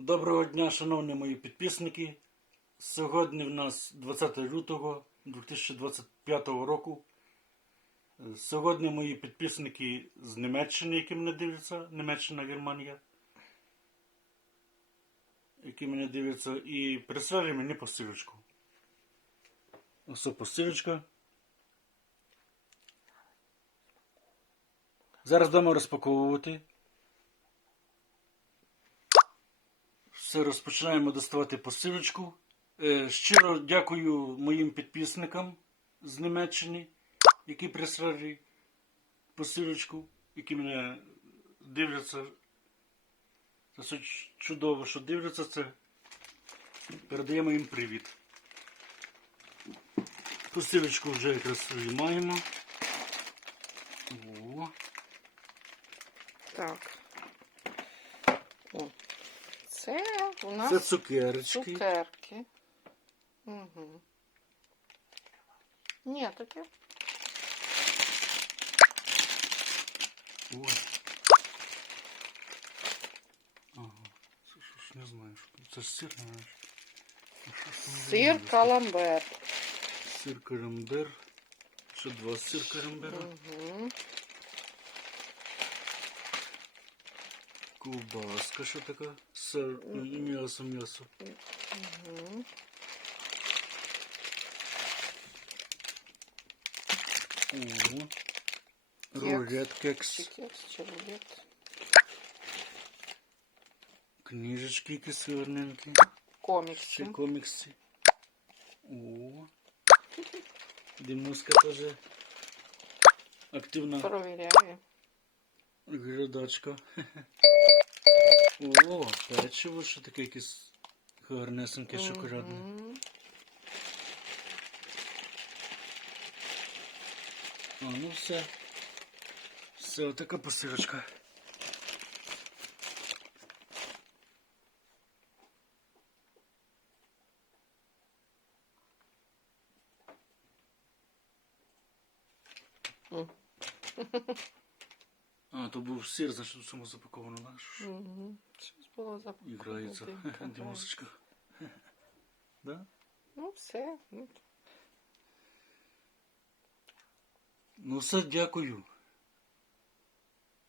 Доброго дня, шановні мої підписники. Сьогодні в нас 20 лютого 2025 року. Сьогодні мої підписники з Німеччини, які мене дивляться, Німеччина, Германія, які мене дивляться, і прислали мені посилочку. Ось посилочка. Зараз будемо розпаковувати. Все, розпочинаємо доставати посилочку. Е, Щиро дякую моїм підписникам з Німеччини, які прислали посилочку, які мене дивляться. Це чудово, що дивляться це. Передаємо їм привіт. Посилочку вже якраз маємо. О. Так. Це у нас Це цукерочки. цукерки. Угу. Ні, таке. Ой. Ага. Це що ж не знаю. що- Це сир, не Сир каламбер. Сир карамбер. Ще два сир карамбера. Угу. Ковбаска ще така. Сир, м, м'ясо, м'ясо. Угу. Ого. Рулет кекс. Чекекс, червет. Книжечки якісь гарненькі. Комікси. Ще комікси. О. Димуська теж активна Провіряю. глядачка. О, печиво ще таке якесь гарнесеньке шоколадне. Мгм. А, ну все. Все, отака посилочка. М. А, то був сир, значить тут само запаковано наш. Мгм. Щось було запаковано. І грається димка, да. димусочка. Да? Ну, все. Ну, Ну все, дякую.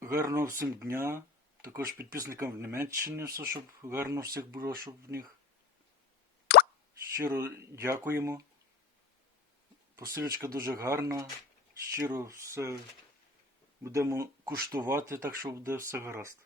Гарного всім дня. Також підписникам в Німеччині, все, щоб гарно всіх було, щоб в них. Щиро дякуємо. Посилочка дуже гарна. Щиро все будемо куштувати, так що буде все гаразд.